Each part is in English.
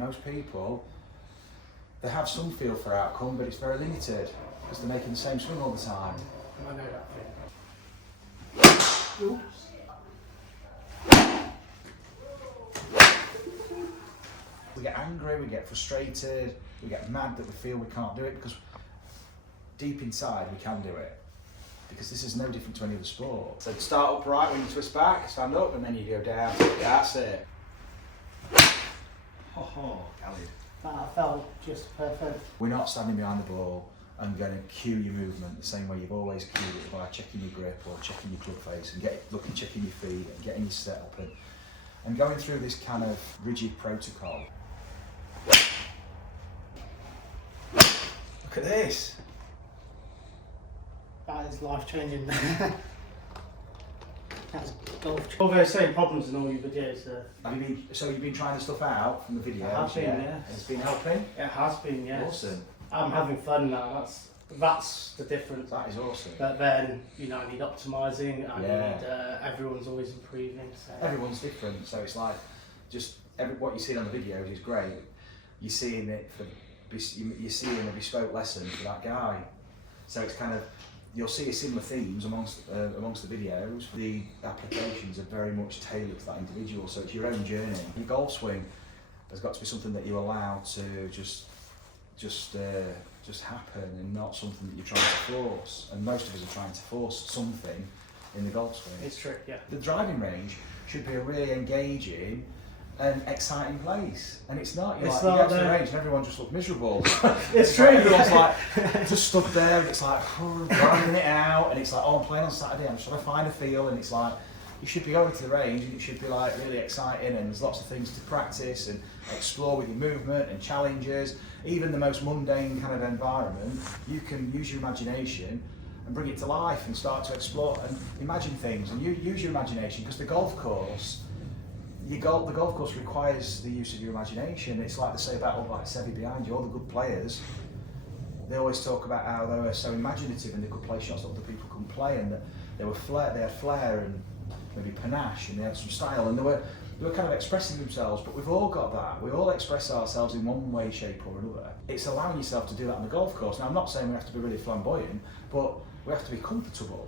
most people, they have some feel for outcome, but it's very limited because they're making the same swing all the time. I know that feeling. Oops. We get angry, we get frustrated, we get mad that we feel we can't do it because deep inside we can do it. Because this is no different to any other sport. So start upright when you twist back, stand up, and then you go down. That's it. Oh, Khalid. That felt just perfect. We're not standing behind the ball and going to cue your movement the same way you've always cued it by checking your grip or checking your club face and checking your feet and getting your step up and going through this kind of rigid protocol. Look at this. That is life changing. That's golf. All those same problems in all your videos. So you've been trying the stuff out from the videos? I have been, yes. It's been helping? It has been, yes. Awesome. I'm having fun now. That's the difference. That is awesome. But then, you know, I need optimising. I need everyone's always improving. So. Everyone's different, so it's like what you see on the videos is great. You're seeing it you're seeing a bespoke lesson for that guy. So it's kind of, you'll see similar themes amongst the videos. The applications are very much tailored to that individual, so it's your own journey. Your golf swing has got to be something that you allow to just happen and not something that you're trying to force. And most of us are trying to force something in the golf swing. It's true, yeah. The driving range should be a really engaging and exciting place, and it's not. You go to the range and everyone just looks miserable. It's true. Everyone's like just stood there, and it's like grinding it out, and it's like, oh, I'm playing on Saturday. I'm trying to find a feel, and it's like you should be going to the range, and it should be like really exciting, and there's lots of things to practice and explore with your movement and challenges. Even the most mundane kind of environment, you can use your imagination and bring it to life and start to explore and imagine things, and you use your imagination because the golf course. The golf course requires the use of your imagination. It's like they say about all like Seve behind you, all the good players. They always talk about how they were so imaginative and they could play shots that other people couldn't play, and that they had flair and maybe panache, and they had some style, and they were kind of expressing themselves. But we've all got that. We all express ourselves in one way, shape, or another. It's allowing yourself to do that on the golf course. Now, I'm not saying we have to be really flamboyant, but we have to be comfortable.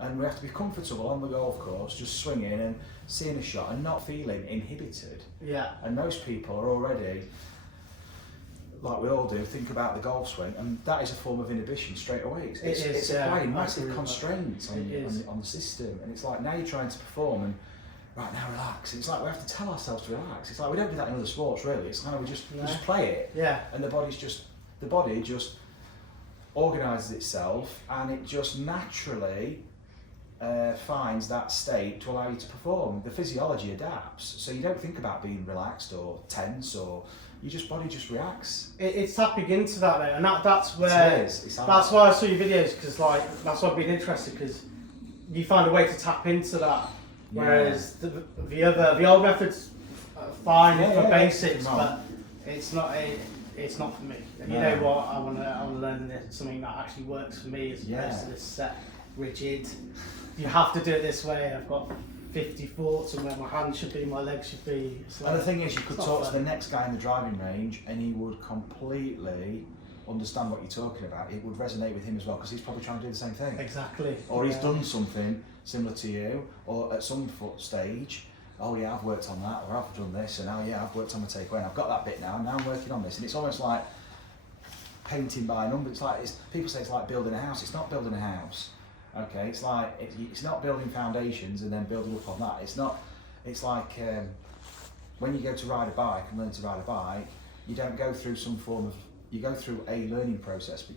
And we have to be comfortable on the golf course, just swinging and seeing a shot and not feeling inhibited. Yeah. And most people are already, like we all do, think about the golf swing, and that is a form of inhibition straight away. It's applying massive constraints on the system, and it's like now you're trying to perform and right now relax. It's like we have to tell ourselves to relax. It's like we don't do that in other sports really. It's kind of we just play it. Yeah. And the body just organises itself, and it just naturally finds that state to allow you to perform. The physiology adapts, so you don't think about being relaxed or tense, or your body just reacts. It's tapping into that though, and that's where that's why I saw your videos, because like that's why I've been interested, because you find a way to tap into that. Yeah. Whereas the old methods are fine for basics, but it's not for me. And you know what? I want to learn something that actually works for me, as opposed to this set, rigid. You have to do it this way. I've got 50 thoughts on where my hands should be, my legs should be. And the thing is, you could talk to the next guy in the driving range, and he would completely understand what you're talking about. It would resonate with him as well, because he's probably trying to do the same thing. Exactly. Or he's done something similar to you, or at some stage, oh yeah, I've worked on that, or I've done this, and now I've worked on the takeaway, and I've got that bit now, and now I'm working on this. And it's almost like painting by numbers. It's like people say it's like building a house. It's not building a house. Okay, it's like it's not building foundations and then building up on that. It's not. It's like when you go to ride a bike and learn to ride a bike, you don't go through some form of. You go through a learning process, but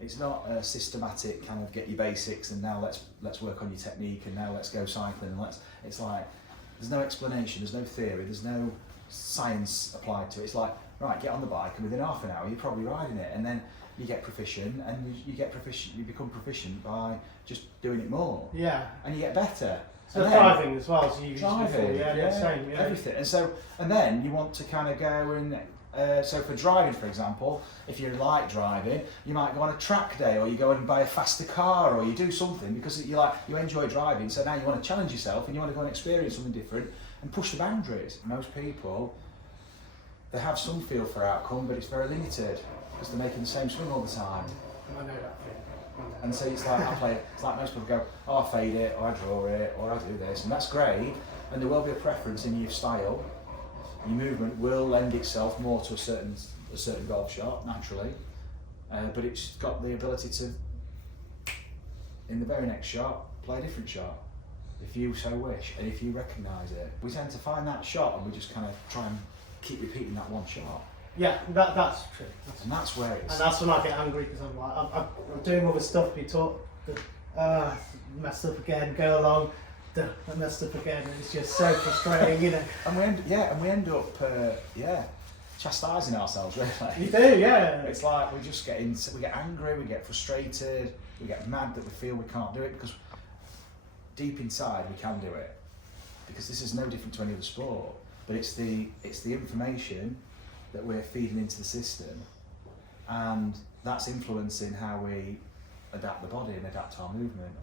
it's not a systematic kind of get your basics and now let's work on your technique and now let's go cycling and It's like there's no explanation, there's no theory, there's no science applied to it. It's like, right, get on the bike and within half an hour you're probably riding it, and then you get proficient, and you become proficient by just doing it more. Yeah. And you get better. So driving as well, so you driving, same, everything. And then you want to kind of go and so for driving, for example, if you like driving, you might go on a track day, or you go and buy a faster car, or you do something because you enjoy driving. So now you want to challenge yourself and you want to go and experience something different and push the boundaries. Most people, they have some feel for outcome, but it's very limited because they're making the same swing all the time. I know that feeling. And so it's like I play it. It's like most people go, oh, I fade it, or I draw it, or I do this, and that's great. And there will be a preference in your style. Your movement will lend itself more to a certain golf shot naturally, but it's got the ability to, in the very next shot, play a different shot, if you so wish, and if you recognise it. We tend to find that shot, and we just kind of try and keep repeating that one shot. Yeah, that's true. And that's where it's. And that's when I get angry because I'm like, I'm doing all this stuff. We talk, messed up again, go along, I messed up again, and it's just so frustrating, you know. And we end up chastising ourselves, really. You do, yeah. It's like we get angry, we get frustrated, we get mad that we feel we can't do it because deep inside we can do it. Because this is no different to any other sport, but it's the information that we're feeding into the system, and that's influencing how we adapt the body and adapt our movement.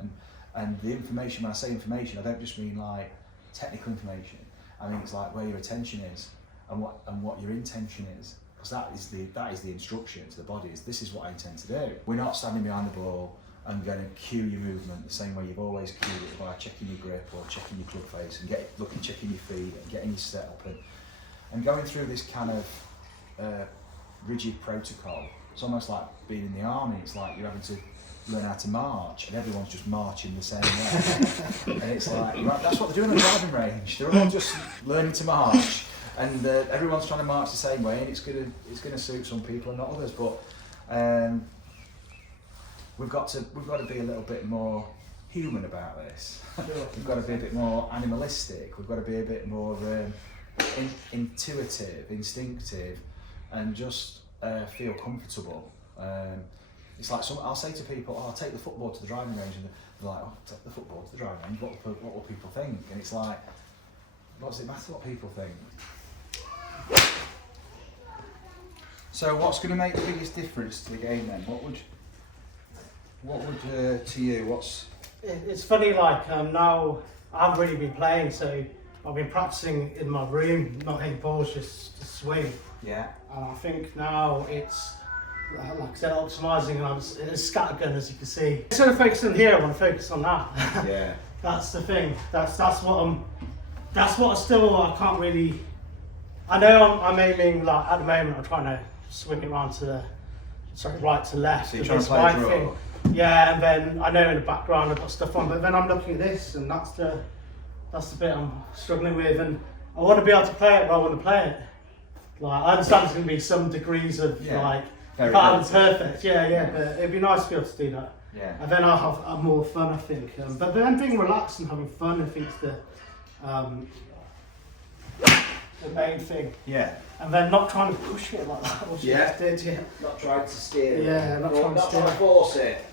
And the information, when I say information, I don't just mean like technical information. I mean it's like where your attention is and what your intention is, because that is the instruction to the body. Is this is what I intend to do. We're not standing behind the ball and going to cue your movement the same way you've always cued it, by checking your grip or checking your club face and checking your feet and getting your step and going through this kind of rigid protocol. It's almost like being in the army. It's like you're having to learn how to march and everyone's just marching the same way. And it's like, right, that's what they're doing on the driving range. They're all just learning to march, and everyone's trying to march the same way, and it's gonna suit some people and not others. But we've got to be a little bit more human about this. We've got to be a bit more animalistic. We've got to be a bit more intuitive, instinctive, and just feel comfortable. It's like I'll say to people, oh, I'll take the football to the driving range, and they're like, oh, take the football to the driving range, what will people think? And it's like, what does it matter what people think? So what's going to make the biggest difference to the game then? What would to you, what's... It's funny, like now I haven't really been playing, so I've been practicing in my room, not hitting balls, just to swing. Yeah. And I think now it's, like I said, optimising, and it's a scattergun, as you can see. Instead of focusing here, I want to focus on that. Yeah. That's the thing. That's what I can't really. I know I'm aiming, like at the moment I'm trying to swing it around to right to left. So you're trying to play a draw? Yeah, and then I know in the background I've got stuff on, but then I'm looking at this, and that's the bit I'm struggling with, and I want to be able to play it, but I want to play it. Like I understand there's going to be some degrees of like, if I was perfect, yeah, but it'd be nice to be able to do that. Yeah. And then I'll have more fun, I think. But then being relaxed and having fun, I think, is the main thing. Yeah. And then not trying to push it like that, which you just did, yeah. Not trying to steer it. Yeah, not trying to steer it. Force it.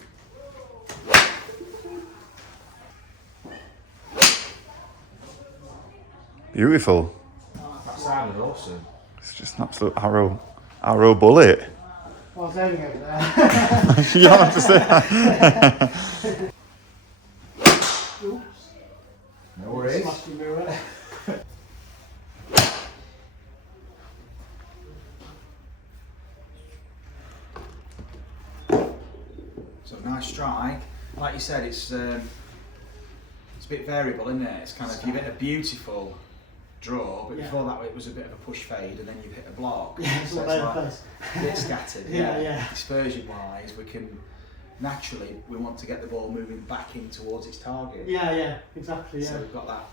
Beautiful. That sounded awesome. It's just an absolute arrow bullet. Well, I was aiming over there. You don't have to say that. Oops. No worries. Smashed the mirror. So nice strike. Like you said, it's a bit variable, isn't it? It's kind of, you've hit a beautiful draw, but before that it was a bit of a push fade, and then you've hit a block. Yeah, it's so all it's over the like place. a bit scattered. Yeah. Dispersion wise, we want to get the ball moving back in towards its target. Yeah, exactly. Yeah. So we've got that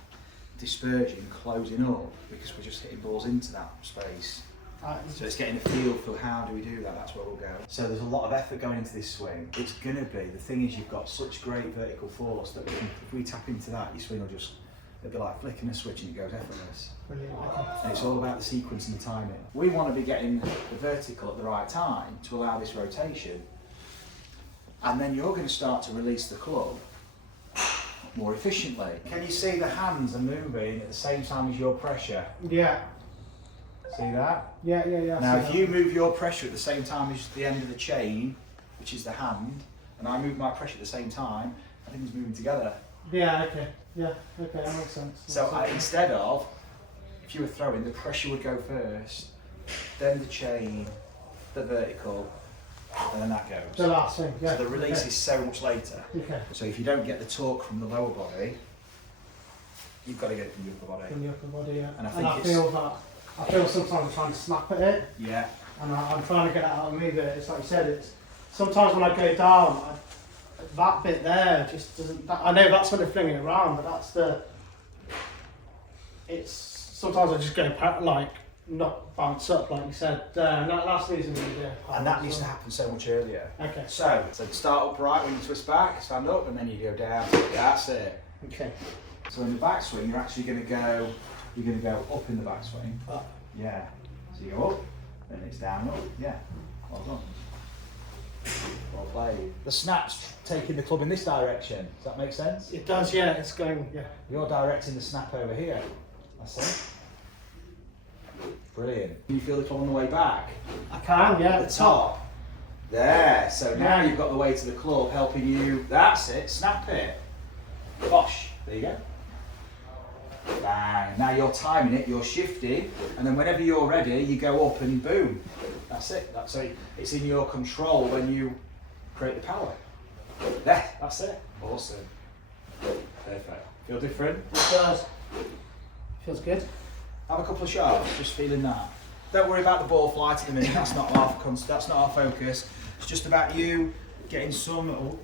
dispersion closing up because we're just hitting balls into that space. So it's getting a feel for how do we do that, that's where we'll go. So there's a lot of effort going into this swing. It's going to be, the thing is you've got such great vertical force that if we tap into that, your swing will just, it'll be like flicking a switch and it goes effortless. Brilliant. And it's all about the sequence and the timing. We want to be getting the vertical at the right time to allow this rotation. And then you're going to start to release the club more efficiently. Can you see the hands are moving at the same time as your pressure? Yeah. See that? Yeah. Now if you move your pressure at the same time as the end of the chain, which is the hand, and I move my pressure at the same time, everything's moving together. Yeah, okay. Yeah, okay, that makes sense. So instead of, if you were throwing, the pressure would go first, then the chain, the vertical, and then that goes. The last thing, yeah. So the release is so much later. Okay. So if you don't get the torque from the lower body, you've got to get it from the upper body. From the upper body, yeah. And I think I feel sometimes I'm trying to snap at it. Yeah. And I'm trying to get it out of me, but it's like you said, it's sometimes when I go down, that bit there just doesn't. I know that's when they're flinging it around, but it's sometimes I just go like not bounce up, like you said. That's the reason we do. And that needs to happen so much earlier. Okay. So start upright when you twist back, stand up, and then you go down. That's it. Okay. So in the backswing, you're actually going to go. You're going to go up in the backswing. Up. Yeah. So you go up, then it's down, up. Yeah. Well done. Well played. The snap's taking the club in this direction. Does that make sense? It does, yeah. It's going, yeah. You're directing the snap over here. That's it. Brilliant. Can you feel the club on the way back? I can, yeah. At the top. There. So now you've got the weight of the club helping you. That's it. Snap it. Bosh. There you go. Bang. Now you're timing it, you're shifting, and then whenever you're ready, you go up and boom. That's it. That's it. It's in your control when you create the power. There. That's it. Awesome. Perfect. Feel different? It does. Feels good. Have a couple of shots, just feeling that. Don't worry about the ball flight at the minute. That's not our focus. It's just about you getting some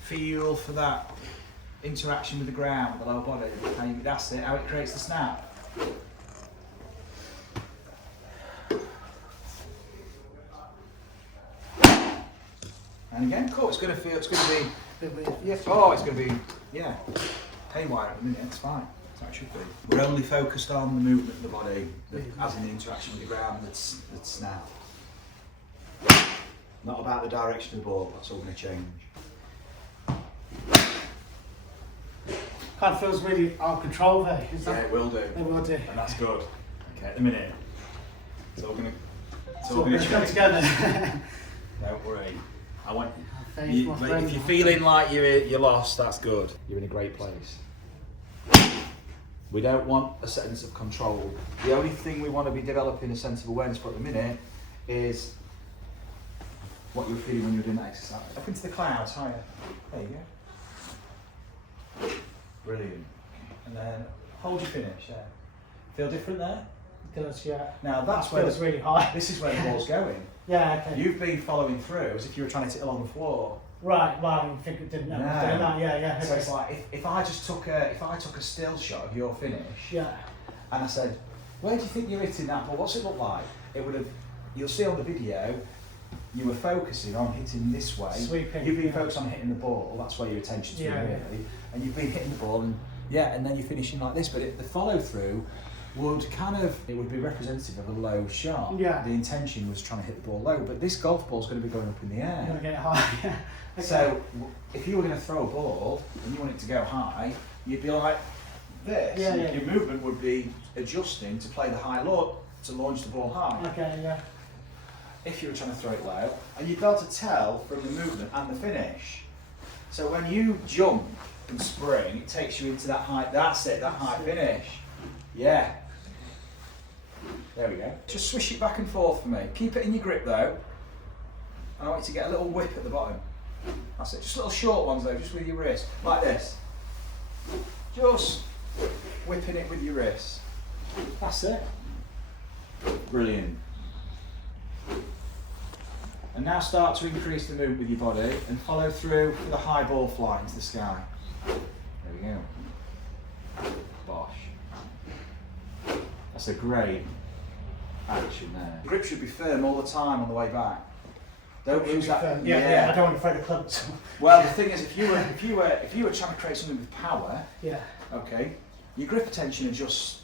feel for that interaction with the ground, with the lower body. That's it, how it creates the snap. And again, cool, it's going to be, it's going to be, haywire at the minute, it's fine. That's how it should be. We're only focused on the movement of the body, as in the interaction with the ground, that's snap. Not about the direction of the ball, that's all going to change. Kind of feels really out of control there. Yeah, it will do. It will do. And that's good. Okay, at the minute, it's all going to come together. Don't worry. I want But if you're feeling like you're lost, that's good. You're in a great place. We don't want a sense of control. The only thing we want to be developing a sense of awareness for at the minute is what you were feeling when you were doing that exercise. Up into the clouds, higher. There you go. Brilliant. And then hold your finish there. Feel different there? It does, yeah. Now that's where it's really high. This is where the ball's going. Yeah, okay. You've been following through as if you were trying to sit along the floor. Right, well, I think it didn't know. No. Doing that, yeah. So it's like if I took a still shot of your finish, yeah, and I said, where do you think you're hitting that ball? What's it look like? It would have. You'll see on the video, you were focusing on hitting this way. Sweeping. You've been focused on hitting the ball. That's where your attention's been really. And you've been hitting the ball, and then you're finishing like this. But the follow through would it would be representative of a low shot. Yeah. The intention was trying to hit the ball low, but this golf ball's going to be going up in the air. You're going to get it high. Okay. So if you were going to throw a ball and you want it to go high, you'd be like this. Yeah, Your movement would be adjusting to play the high low to launch the ball high. Okay, yeah. If you were trying to throw it low, and you'd be able to tell from the movement and the finish. So when you jump and spring, it takes you into that high. That's it, that high finish. Yeah. There we go. Just swish it back and forth for me. Keep it in your grip though. I want you to get a little whip at the bottom. That's it. Just little short ones though, just with your wrist. Like this. Just whipping it with your wrist. That's it. Brilliant. And now start to increase the movement with your body and follow through with a high ball flight into the sky. There we go. Bosh. That's a great action there. The grip should be firm all the time on the way back. Don't lose that. Yeah, I don't want to throw the club. Well, the thing is, if you were trying to create something with power, yeah. Okay, your grip attention adjusts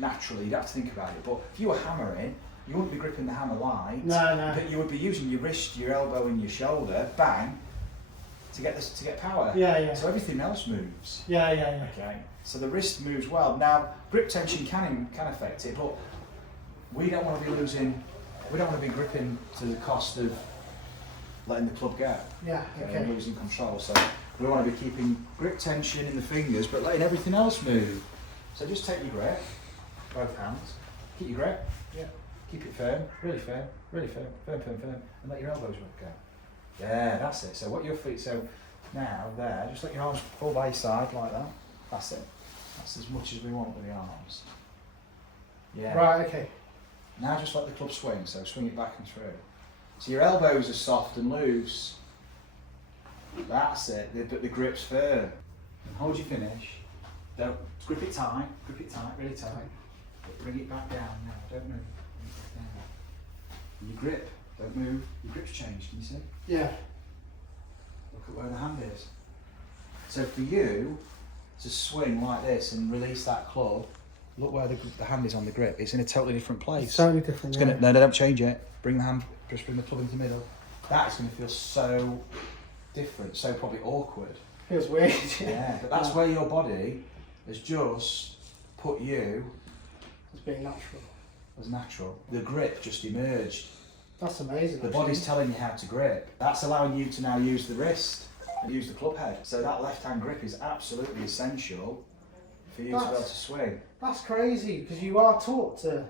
naturally. You'd have to think about it. But if you were hammering, you wouldn't be gripping the hammer light. No. But you would be using your wrist, your elbow, and your shoulder, bang, to get power. Yeah. So everything else moves. Yeah. Okay. So the wrist moves well. Now, grip tension can affect it, but we don't want to be losing. We don't want to be gripping to the cost of letting the club go. Yeah. Okay. And losing control. So we want to be keeping grip tension in the fingers, but letting everything else move. So just take your grip, both hands. Keep your grip. Yeah. Keep it firm, really firm, firm, and let your elbows go. Yeah, that's it. So what your feet, so now there, just let your arms fall by your side like that. That's it. That's as much as we want with the arms. Yeah. Right, okay. Now just let the club swing, so swing it back and through. So your elbows are soft and loose. That's it, but the grip's firm. And hold your finish. Don't grip it tight, really tight. But bring it back down now, don't move. Down. And your grip, don't move. Your grip's changed, can you see? Yeah. Look at where the hand is. So for you to swing like this and release that club, look where the hand is on the grip. It's in a totally different place. It's totally different. It's no, don't change it. Bring the hand, just bring the club into the middle. That is going to feel so different, so probably awkward. Feels weird. Yeah, but that's where your body has just put you It's being natural. as natural. The grip just emerged. That's amazing. The body's telling you how to grip. That's allowing you to now use the wrist and use the club head. So that left hand grip is absolutely essential for you to be able to swing. That's crazy, because you are taught to,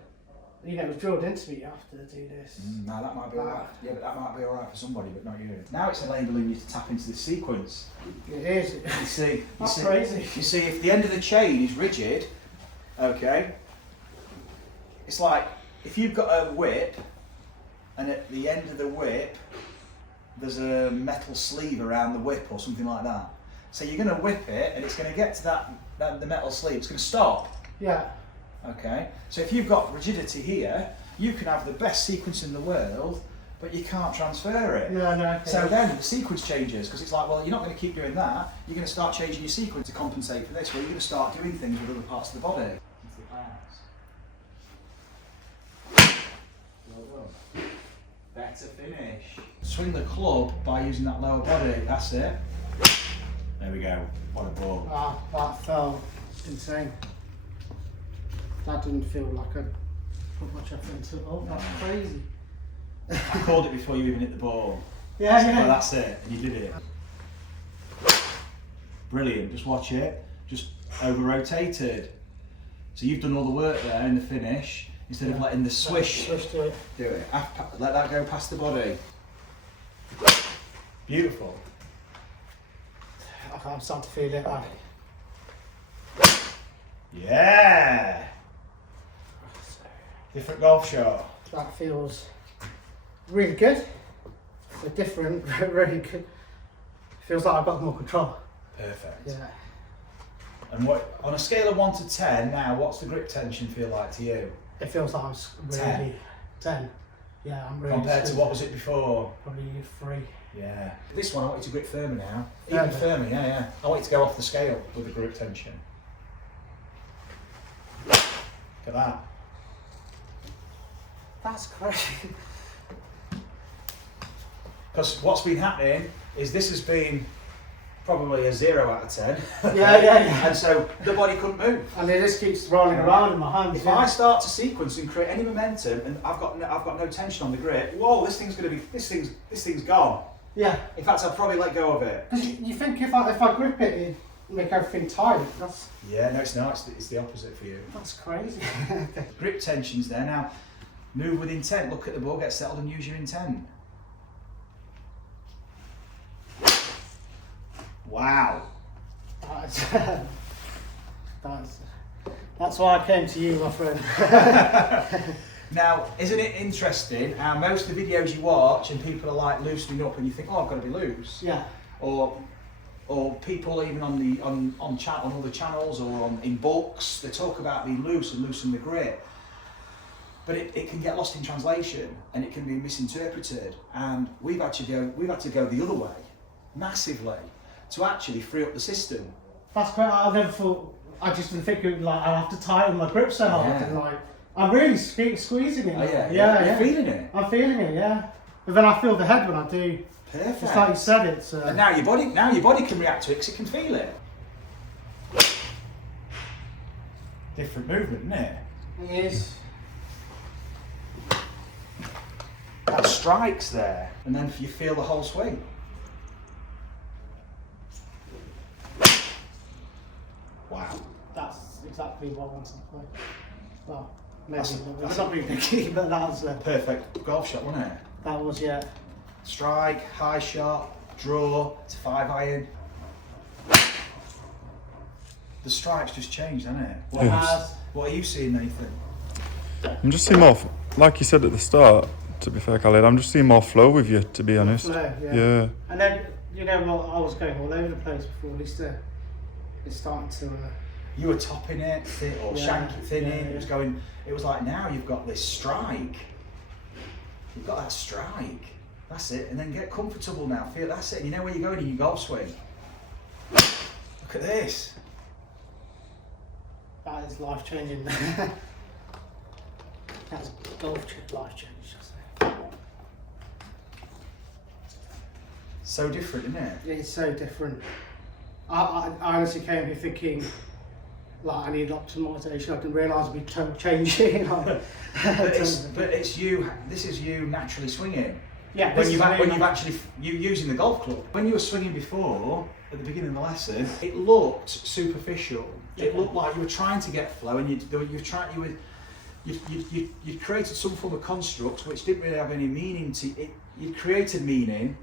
you know, it was drilled into me, you have to do this. Now that might be alright. Yeah, but that might be alright for somebody, but not you. Now it's enabling you to tap into the sequence. It is. You see, That's crazy. You see, if the end of the chain is rigid, okay, it's like if you've got a whip, and at the end of the whip, there's a metal sleeve around the whip or something like that. So you're going to whip it, and it's going to get to the metal sleeve. It's going to stop. Yeah. Okay. So if you've got rigidity here, you can have the best sequence in the world, but you can't transfer it. No, no. Okay. So then the sequence changes, because it's like, well, you're not going to keep doing that. You're going to start changing your sequence to compensate for this, where you're going to start doing things with other parts of the body. Well done. Better finish. Swing the club by using that lower body. That's it. There we go. What a ball. Ah, that felt insane. That didn't feel like I put much effort into it. Oh, that's crazy. I called it before you even hit the ball. Yeah, So, yeah. well, that's it, and you did it. Brilliant. Just watch it. Just over rotated. So you've done all the work there in the finish. Instead of letting the swish Swish to it. do it. Let that go past the body. Beautiful. I'm starting to feel it. Yeah. Different golf shot. That feels really good. So different, really good. Feels like I've got more control. Perfect. Yeah. And what on a scale of 1 to 10 now, what's the grip tension feel like to you? It feels like I was really 10. Yeah, I'm really. Compared to what was it before? Probably 3. Yeah. This one I want you to grip firmer now. Yeah. Even firmer, yeah. I want you to go off the scale with the grip tension. Look at that. That's crazy. Because what's been happening is this has been probably a 0 out of 10. Yeah. And so the body couldn't move. And it just keeps rolling around in my hands. If I start to sequence and create any momentum, and I've got no tension on the grip, whoa, this thing's gone. Yeah. In fact, I'll probably let go of it. Because you think if I grip it, it'd make everything tight. That's Yeah, no, it's not. It's the opposite for you. crazy. Grip tension's there now. Move with intent. Look at the ball, get settled, and use your intent. Wow. That's why I came to you, my friend. Now, isn't it interesting how most of the videos you watch and people are like loosening up and you think, oh, I've got to be loose. Yeah. Or people even on other channels or in books, they talk about being loose and loosen the grip. But it can get lost in translation and it can be misinterpreted. And we've had to go the other way, massively, to actually free up the system. That's great. I never thought. I just didn't think it, like I have to tighten my grip so hard. Yeah. And like I'm really squeezing it. Oh, yeah. Yeah. You're feeling it. I'm feeling it. Yeah. But then I feel the head when I do. Perfect. Just like you said, it's. And now your body can react to it because it can feel it. Different movement, isn't it? It is. That strikes there, and then you feel the whole swing. Wow. That's exactly what I wanted to play. Well, Maybe That's it's not really picky, but that was perfect golf shot, wasn't it? that was yeah. Strike, high shot, draw, it's a 5-iron. The strike's just changed, hasn't it? Yes. What are you seeing, Nathan? I'm just seeing more, like you said at the start, to be fair, Khalid, I'm just seeing more flow with you, to be honest. Flow, Yeah. And then, you know what, I was going all over the place before, at least it's starting to... You were topping it, shank it, thinning. yeah. It was going. It was like now you've got this strike. You've got that strike. That's it. And then get comfortable now. Feel that's it. You know where you're going in your golf swing. Look at this. That is life changing. That's golf life changing, I say. So different, isn't it? It's so different. I honestly came here thinking, like, I need optimisation. I didn't realise it'd be total changing. But it's you. This is you naturally swinging. Yeah. When you've actually using the golf club. When you were swinging before at the beginning of the lesson, it looked superficial. Yeah. It looked like you were trying to get flow, and you created some form of construct which didn't really have any meaning to it. You created meaning.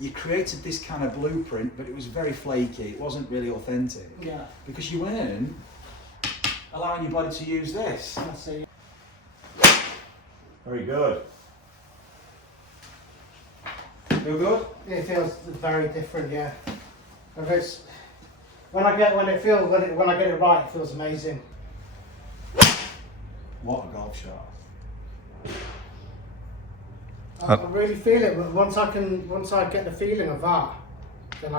You created this kind of blueprint, but it was very flaky. It wasn't really authentic. Yeah. Because you weren't allowing your body to use this. I see. Very good. Feel good? It feels very different, yeah. If it's, when I get it right, it feels amazing. What a golf shot. I really feel it, but once I get the feeling of that, then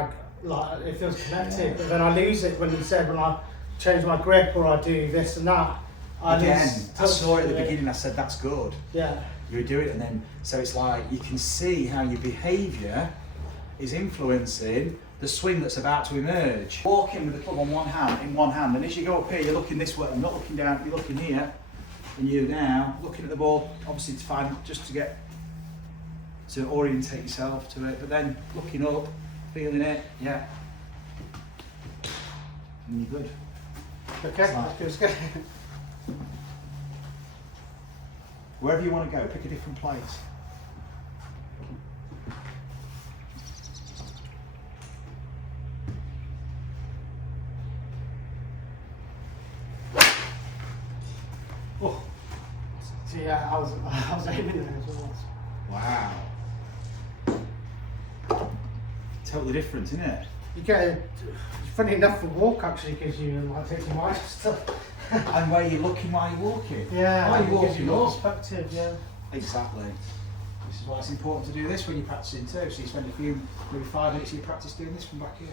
it feels connected. Yeah. But then I lose it when I change my grip or I do this and that. Again, I touch saw it at the to beginning, I said that's good. Yeah. You would do it, and then so it's like you can see how your behaviour is influencing the swing that's about to emerge. Walking with the club in one hand, and as you go up here, you're looking this way. I'm not looking down. You're looking here, and you're now looking at the ball, obviously to find to orientate yourself to it. But then looking up, feeling it, yeah, and you're good. Okay, that feels good. Wherever you want to go, pick a different place. Oh, So yeah, I was aiming there as well. wow. Totally different, isn't it? You get funny enough for walk actually gives you like takes your mind stuff. And where you're looking while you're walking. Yeah, While it you're gives you walking more up. perspective. Yeah. Exactly. This is why it's important to do this when you're practicing too. So you spend maybe 5 minutes of your practice doing this from back here.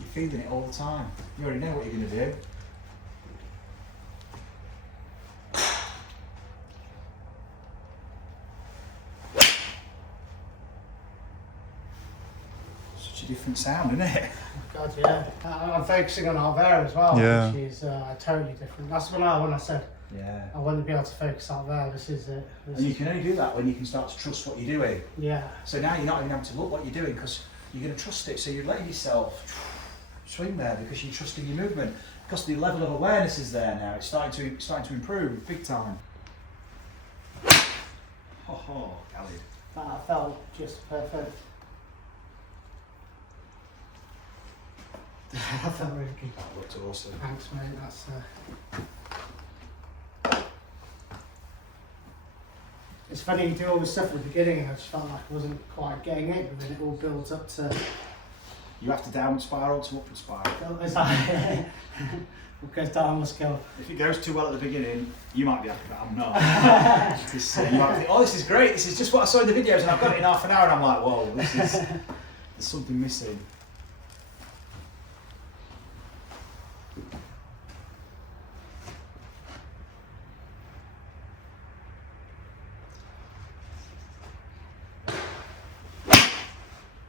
You're feeling it all the time. You already know what you're going to do. Such a different sound, isn't it? God, yeah. I'm focusing on out there as well, Yeah. which is totally different. That's when I said Yeah. I want to be able to focus out there. This is it. And you can only do that when you can start to trust what you're doing. Yeah. So now you're not even having to look what you're doing because you're going to trust it. So you're letting yourself swing there because you're trusting your movement. Because the level of awareness is there now. It's starting to improve big time. Oh, Khalid. That felt just perfect. That felt really good. That looked awesome. Thanks, mate. That's. It's funny you do all this stuff at the beginning, and I just felt like I wasn't quite getting it, but then it all builds up to. You have to downward spiral to upward spiral. It's like what goes down must go. If it goes too well at the beginning, you might be happy, but I'm not. You might think, oh, this is great. This is just what I saw in the videos, and I've got it in half an hour, and I'm like, whoa, there's something missing.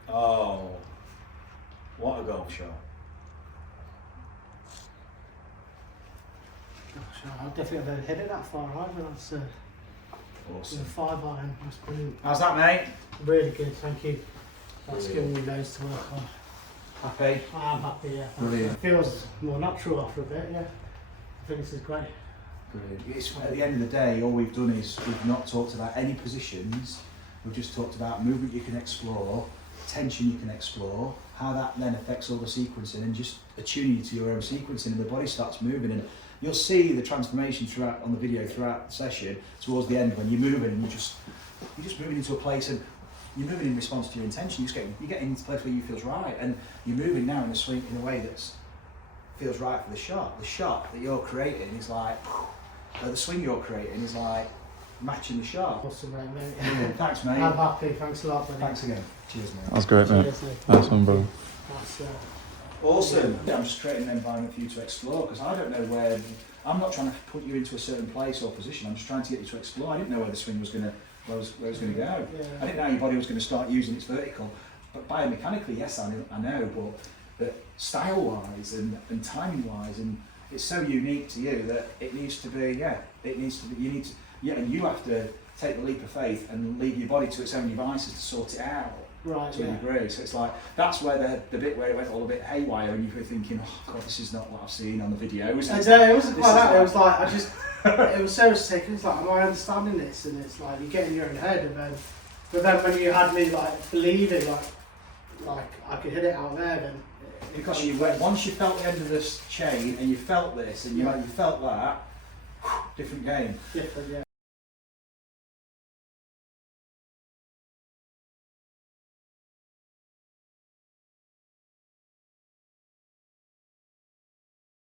Oh, what a golf shot. Gosh, I definitely haven't hit it that far either. That's a Awesome. 5-iron. That's brilliant. How's that, mate? Really good, thank you. That's Brilliant. giving me loads to work on. Happy? I'm happy, yeah. Brilliant. It feels more natural after a bit, yeah. I think this is great. Brilliant. It's, at the end of the day, all we've done is we've not talked about any positions. We've just talked about movement you can explore, tension you can explore, how that then affects all the sequencing, and just attuning you to your own sequencing, and the body starts moving. And you'll see the transformation throughout on the video throughout the session towards the end when you're moving and you're just moving into a place and you're moving in response to your intention. You're getting into a place where you feels right, and you're moving now in a swing in a way that feels right for the shot. The shot that you're creating is like, the swing you're creating is like matching the shot. Awesome, mate. Brilliant. Thanks, mate. I'm happy. Thanks a lot, buddy. Thanks again. Cheers, mate. That was great, mate. Cheers, mate. Nice one, bro. That's, Awesome. Yeah, I'm just creating an environment for you to explore, because I don't know where. I'm not trying to put you into a certain place or position. I'm just trying to get you to explore. I didn't know where the swing was going to, where it was going to go. Yeah. I didn't know your body was going to start using its vertical. But biomechanically, yes, I know. But style-wise and timing-wise, and it's so unique to you that it needs to be. Yeah, it needs to be. You need to. Yeah, and you have to take the leap of faith and leave your body to its own devices to sort it out. right, To a degree, so it's like that's where the bit where it went all a bit haywire, and you were thinking, "Oh God, this is not what I've seen on the video." It wasn't quite that. It was like I just. It was so sick. It's like, am I understanding this? And it's like you get in your own head, and then, but then when you had me like believing, like I could hit it out there, then. Because you went once you felt the end of this chain, and you felt this, and you felt that, different game. Different, yeah.